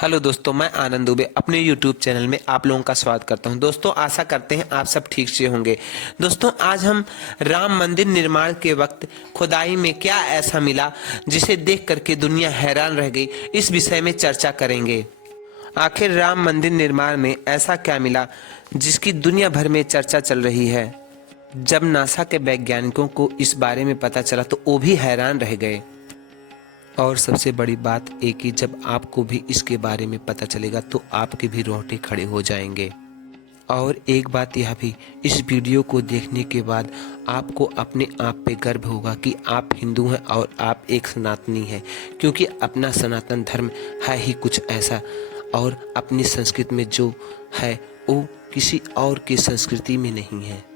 Hello दोस्तों, मैं आनंद दुबे अपने यूट्यूब चैनल में आप लोगों का स्वागत करता हूं। दोस्तों, आशा करते हैं आप सब ठीक से होंगे। दोस्तों, आज हम राम मंदिर निर्माण के वक्त खुदाई में क्या ऐसा मिला जिसे देख करके दुनिया हैरान रह गई, इस विषय में चर्चा करेंगे। आखिर राम मंदिर निर्माण में ऐसा क्या मिला जिसकी दुनिया भर में चर्चा चल रही है। जब नासा के वैज्ञानिकों को इस बारे में पता चला तो वो भी हैरान रह गए। और सबसे बड़ी बात एक कि जब आपको भी इसके बारे में पता चलेगा तो आपके भी रोंगटे खड़े हो जाएंगे। और एक बात यह भी, इस वीडियो को देखने के बाद आपको अपने आप पे गर्व होगा कि आप हिंदू हैं और आप एक सनातनी हैं, क्योंकि अपना सनातन धर्म है ही कुछ ऐसा, और अपनी संस्कृति में जो है वो किसी और की संस्कृति में नहीं है।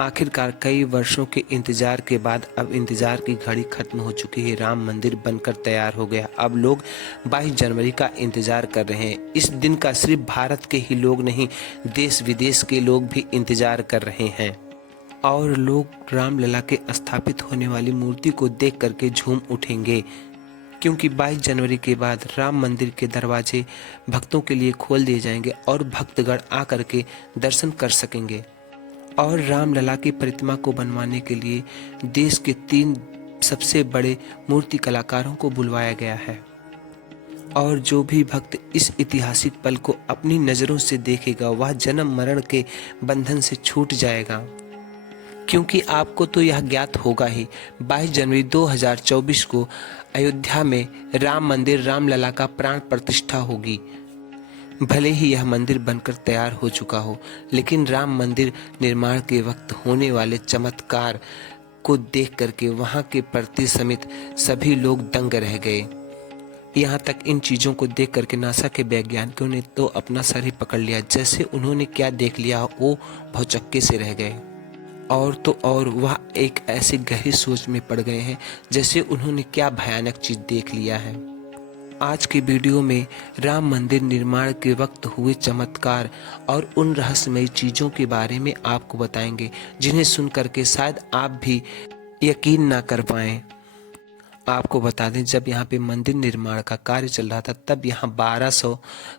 आखिरकार कई वर्षों के इंतजार के बाद अब इंतजार की घड़ी खत्म हो चुकी है। राम मंदिर बनकर तैयार हो गया। अब लोग 22 जनवरी का इंतजार कर रहे हैं। इस दिन का सिर्फ भारत के ही लोग नहीं, देश विदेश के लोग भी इंतजार कर रहे हैं। और लोग रामलला के स्थापित होने वाली मूर्ति को देख करके झूम उठेंगे, क्योंकि 22 जनवरी के बाद राम मंदिर के दरवाजे भक्तों के लिए खोल दिए जाएंगे और भक्तगण आकर के दर्शन कर सकेंगे। और रामलला की प्रतिमा को बनवाने के लिए देश के 3 सबसे बड़े मूर्ति कलाकारों को बुलवाया गया है। और जो भी भक्त इस ऐतिहासिक पल को अपनी नज़रों से देखेगा वह जन्म मरण के बंधन से छूट जाएगा, क्योंकि आपको तो यह ज्ञात होगा ही 22 जनवरी 2024 को अयोध्या में राम मंदिर रामलला का प्राण प्रतिष्ठा होगी। भले ही यह मंदिर बनकर तैयार हो चुका हो, लेकिन राम मंदिर निर्माण के वक्त होने वाले चमत्कार को देख करके वहां के प्रति समेत सभी लोग दंग रह गए। यहाँ तक इन चीज़ों को देख करके नासा के वैज्ञानिकों ने तो अपना सर ही पकड़ लिया। जैसे उन्होंने क्या देख लिया वो भौचक्के से रह गए। और तो और वह एक ऐसी गहरी सोच में पड़ गए हैं जैसे उन्होंने क्या भयानक चीज़ देख लिया है। आज के वीडियो में राम मंदिर निर्माण के वक्त हुए चमत्कार और उन रहस्यमयी चीज़ों के बारे में आपको बताएंगे, जिन्हें सुन करके शायद आप भी यकीन ना कर पाएं। आपको बता दें, जब यहाँ पे मंदिर निर्माण का कार्य चल रहा था तब यहाँ 1200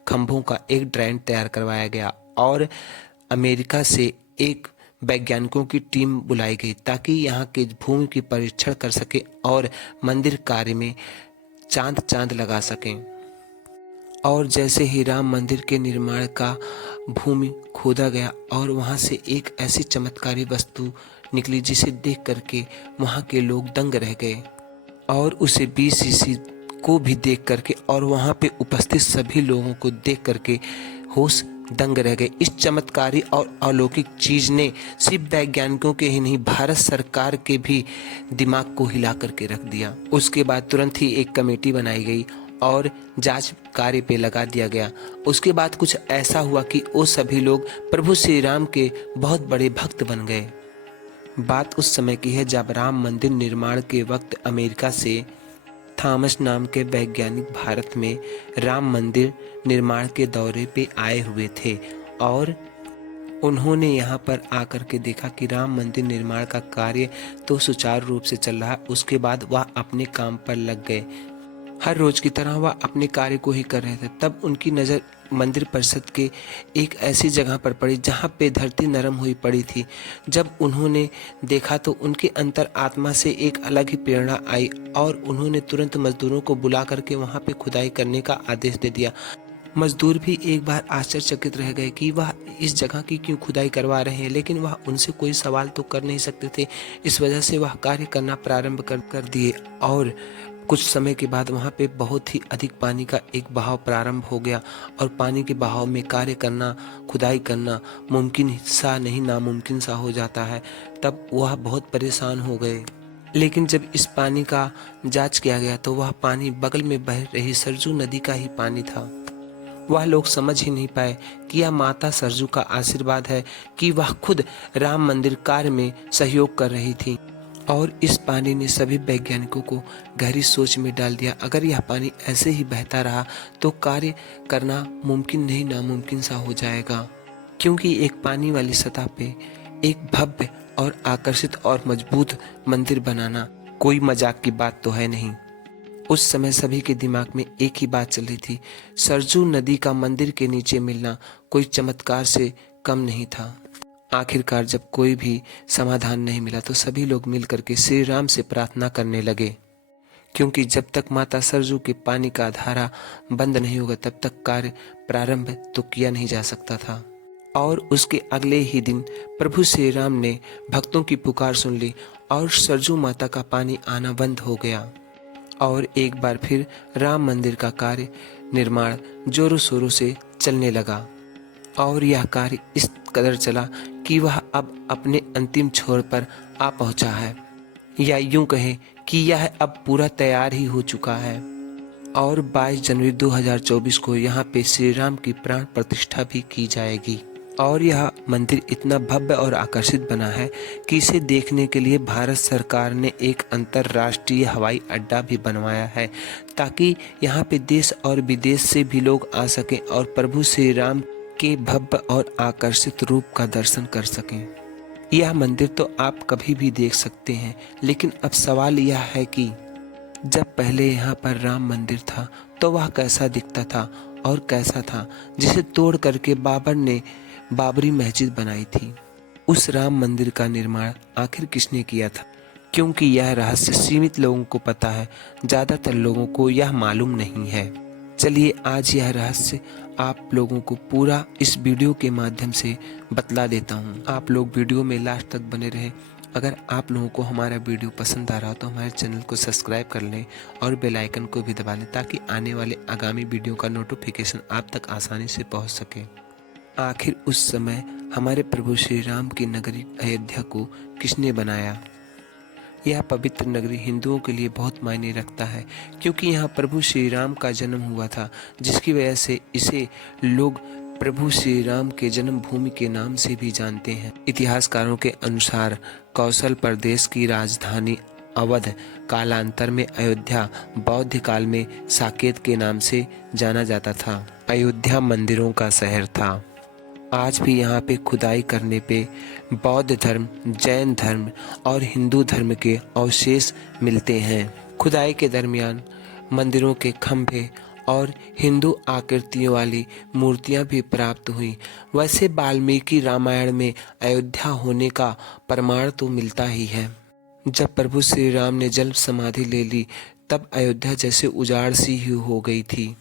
खंभों का एक ड्राइंग तैयार करवाया गया और अमेरिका से एक वैज्ञानिकों की टीम बुलाई गई ताकि यहाँ के भूमि की परीक्षण कर सके और मंदिर कार्य में चांद लगा सकें। और जैसे ही राम मंदिर के निर्माण का भूमि खोदा गया और वहां से एक ऐसी चमत्कारी वस्तु निकली जिसे देख करके वहां के लोग दंग रह गए। और उसे बीसीसी को भी देख करके और वहां पे उपस्थित सभी लोगों को देख करके होश दंग रह गए। इस चमत्कारी और अलौकिक चीज ने सिर्फ वैज्ञानिकों के ही नहीं, भारत सरकार के भी दिमाग को हिला करके रख दिया। उसके बाद तुरंत ही एक कमेटी बनाई गई और जांच कार्य पे लगा दिया गया। उसके बाद कुछ ऐसा हुआ कि वो सभी लोग प्रभु श्री राम के बहुत बड़े भक्त बन गए। बात उस समय की है जब राम मंदिर निर्माण के वक्त अमेरिका से थॉमस नाम के वैज्ञानिक भारत में राम मंदिर निर्माण के दौरे पे आए हुए थे और उन्होंने यहाँ पर आकर के देखा कि राम मंदिर निर्माण का कार्य तो सुचारू रूप से चल रहा है। उसके बाद वह अपने काम पर लग गए। हर रोज की तरह वह अपने कार्य को ही कर रहे थे। तब उनकी नज़र मंदिर परिषद के एक ऐसी जगह पर पड़ी जहाँ पे धरती नरम हुई पड़ी थी। जब उन्होंने देखा तो उनके अंतर आत्मा से एक अलग ही प्रेरणा आई और उन्होंने तुरंत मजदूरों को बुला करके वहाँ पे खुदाई करने का आदेश दे दिया। मजदूर भी एक बार आश्चर्यचकित रह गए कि वह इस जगह की क्यों खुदाई करवा रहे हैं, लेकिन वह उनसे कोई सवाल तो कर नहीं सकते थे। इस वजह से वह कार्य करना प्रारंभ कर दिए और कुछ समय के बाद वहाँ पे बहुत ही अधिक पानी का एक बहाव प्रारंभ हो गया और पानी के बहाव में कार्य करना, खुदाई करना मुमकिन सा नहीं नामुमकिन सा हो जाता है। तब वह बहुत परेशान हो गए। लेकिन जब इस पानी का जांच किया गया तो वह पानी बगल में बह रही सरजू नदी का ही पानी था। वह लोग समझ ही नहीं पाए कि यह माता सरजू का आशीर्वाद है कि वह खुद राम मंदिर कार्य में सहयोग कर रही थी। और इस पानी ने सभी वैज्ञानिकों को गहरी सोच में डाल दिया। अगर यह पानी ऐसे ही बहता रहा तो कार्य करना मुमकिन नहीं नामुमकिन सा हो जाएगा, क्योंकि एक पानी वाली सतह पे एक भव्य और आकर्षित और मजबूत मंदिर बनाना कोई मजाक की बात तो है नहीं। उस समय सभी के दिमाग में एक ही बात चल रही थी, सरजू नदी का मंदिर के नीचे मिलना कोई चमत्कार से कम नहीं था। आखिरकार जब कोई भी समाधान नहीं मिला तो सभी लोग मिलकर के श्री राम से प्रार्थना करने लगे, क्योंकि जब तक माता सरजू के पानी का धारा बंद नहीं होगा तब तक कार्य प्रारंभ तो किया नहीं जा सकता था। और उसके अगले ही दिन प्रभु श्री राम ने भक्तों की पुकार सुन ली और सरजू माता का पानी आना बंद हो गया और एक बार फिर राम मंदिर का कार्य निर्माण जोरों शोरों से चलने लगा। और यह कार्य इस कदर चला कि वह अब अपने अंतिम छोर पर आ पहुंचा है, या यूं कहें कि यह अब पूरा तैयार ही हो चुका है। और 22 जनवरी 2024 को यहाँ पे श्री राम की प्राण प्रतिष्ठा भी की जाएगी। और यह मंदिर इतना भव्य और आकर्षित बना है कि इसे देखने के लिए भारत सरकार ने एक अंतर्राष्ट्रीय हवाई अड्डा भी बनवाया है, ताकि यहाँ पे देश और विदेश से भी लोग आ सकें और प्रभु श्री राम के भव्य और आकर्षित रूप का दर्शन कर सकें। यह मंदिर तो आप कभी भी देख सकते हैं, लेकिन अब सवाल यह है कि जब पहले यहाँ पर राम मंदिर था तो वह कैसा दिखता था और कैसा था, जिसे तोड़ करके बाबर ने बाबरी मस्जिद बनाई थी। उस राम मंदिर का निर्माण आखिर किसने किया था? क्योंकि यह रहस्य सीमित लोगों को पता है, ज्यादातर लोगों को यह मालूम नहीं है। चलिए आज यह रहस्य आप लोगों को पूरा इस वीडियो के माध्यम से बतला देता हूँ। आप लोग वीडियो में लास्ट तक बने रहें। अगर आप लोगों को हमारा वीडियो पसंद आ रहा हो तो हमारे चैनल को सब्सक्राइब कर लें और बेल आइकन को भी दबा लें, ताकि आने वाले आगामी वीडियो का नोटिफिकेशन आप तक आसानी से पहुंच सके। आखिर उस समय हमारे प्रभु श्री राम की नगरी अयोध्या को किसने बनाया? यह पवित्र नगरी हिंदुओं के लिए बहुत मायने रखता है, क्योंकि यहाँ प्रभु श्री राम का जन्म हुआ था, जिसकी वजह से इसे लोग प्रभु श्री राम के जन्म भूमि के नाम से भी जानते हैं। इतिहासकारों के अनुसार कौशल प्रदेश की राजधानी अवध कालांतर में अयोध्या बौद्ध काल में साकेत के नाम से जाना जाता था। अयोध्या मंदिरों का शहर था। आज भी यहाँ पे खुदाई करने पे बौद्ध धर्म, जैन धर्म और हिंदू धर्म के अवशेष मिलते हैं। खुदाई के दरमियान मंदिरों के खंभे और हिंदू आकृतियों वाली मूर्तियां भी प्राप्त हुई। वैसे वाल्मीकि रामायण में अयोध्या होने का प्रमाण तो मिलता ही है। जब प्रभु श्री राम ने जल समाधि ले ली तब अयोध्या जैसे उजाड़ सी ही हो गई थी,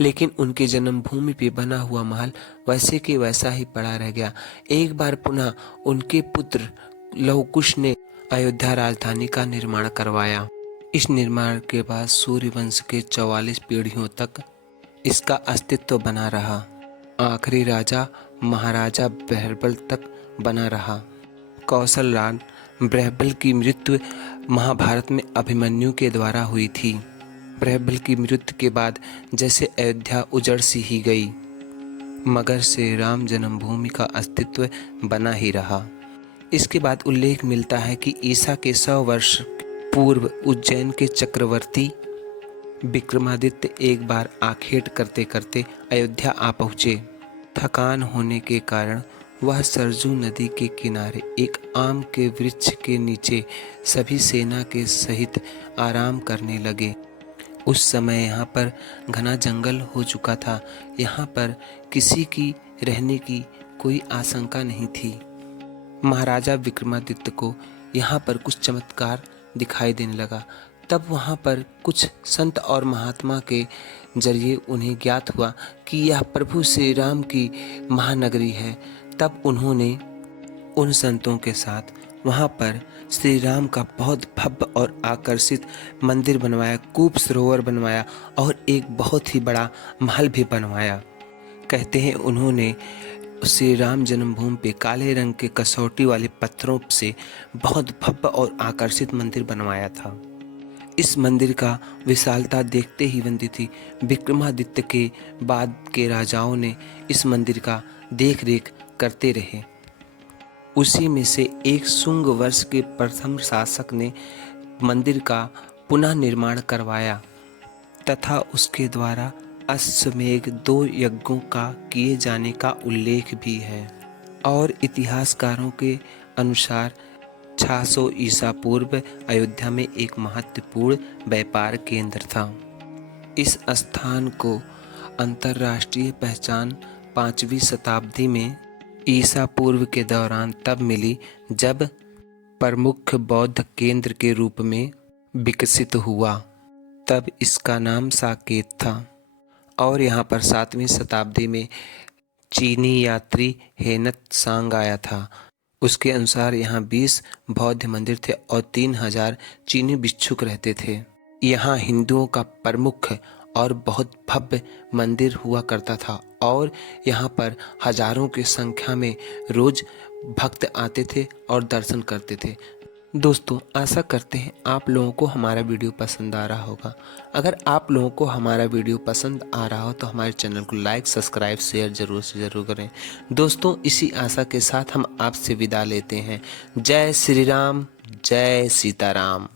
लेकिन उनके जन्मभूमि पे बना हुआ महल वैसे के वैसा ही पड़ा रह गया। एक बार पुनः उनके पुत्र लव कुश ने अयोध्या राजधानी का निर्माण करवाया। इस निर्माण के बाद सूर्यवंश के 44 पीढ़ियों तक इसका अस्तित्व बना रहा। आखिरी राजा महाराजा बृहबल तक बना रहा। कौशल राज बृहबल की मृत्यु महाभारत में अभिमन्यु के द्वारा हुई थी। बृहबल की मृत्यु के बाद जैसे अयोध्या उजड़ सी ही गई, मगर श्री राम जन्मभूमि का अस्तित्व बना ही रहा। इसके बाद उल्लेख मिलता है कि ईसा के 100 वर्ष पूर्व उज्जैन के चक्रवर्ती विक्रमादित्य एक बार आखेट करते करते अयोध्या आ पहुँचे। थकान होने के कारण वह सरजू नदी के किनारे एक आम के वृक्ष के नीचे सभी सेना के सहित आराम करने लगे। उस समय यहाँ पर घना जंगल हो चुका था। यहाँ पर किसी की रहने की कोई आशंका नहीं थी। महाराजा विक्रमादित्य को यहाँ पर कुछ चमत्कार दिखाई देने लगा। तब वहाँ पर कुछ संत और महात्मा के जरिए उन्हें ज्ञात हुआ कि यह प्रभु श्री राम की महानगरी है। तब उन्होंने उन संतों के साथ वहाँ पर श्री राम का बहुत भव्य और आकर्षित मंदिर बनवाया, कूप सरोवर बनवाया और एक बहुत ही बड़ा महल भी बनवाया। कहते हैं उन्होंने श्री राम जन्मभूमि पे काले रंग के कसौटी वाले पत्थरों से बहुत भव्य और आकर्षित मंदिर बनवाया था। इस मंदिर का विशालता देखते ही बनती थी। विक्रमादित्य के बाद के राजाओं ने इस मंदिर का देख रेख करते रहे। उसी में से एक शुंग वर्ष के प्रथम शासक ने मंदिर का पुनः निर्माण करवाया तथा उसके द्वारा अश्वमेध 2 यज्ञों का किए जाने का उल्लेख भी है। और इतिहासकारों के अनुसार 600 ईसा पूर्व अयोध्या में एक महत्वपूर्ण व्यापार केंद्र था। इस स्थान को अंतर्राष्ट्रीय पहचान 5वीं शताब्दी में ईसा पूर्व के दौरान तब मिली जब प्रमुख बौद्ध केंद्र के रूप में विकसित हुआ। तब इसका नाम साकेत था और यहाँ पर 7वीं शताब्दी में चीनी यात्री हेनत सांग आया था। उसके अनुसार यहाँ 20 बौद्ध मंदिर थे और 3000 चीनी भिक्षुक रहते थे। यहाँ हिंदुओं का प्रमुख और बहुत भव्य मंदिर हुआ करता था और यहाँ पर हजारों की संख्या में रोज भक्त आते थे और दर्शन करते थे। दोस्तों, आशा करते हैं आप लोगों को हमारा वीडियो पसंद आ रहा होगा। अगर आप लोगों को हमारा वीडियो पसंद आ रहा हो तो हमारे चैनल को लाइक, सब्सक्राइब, शेयर जरूर से ज़रूर करें। दोस्तों, इसी आशा के साथ हम आपसे विदा लेते हैं। जय श्री राम, जय सीताराम।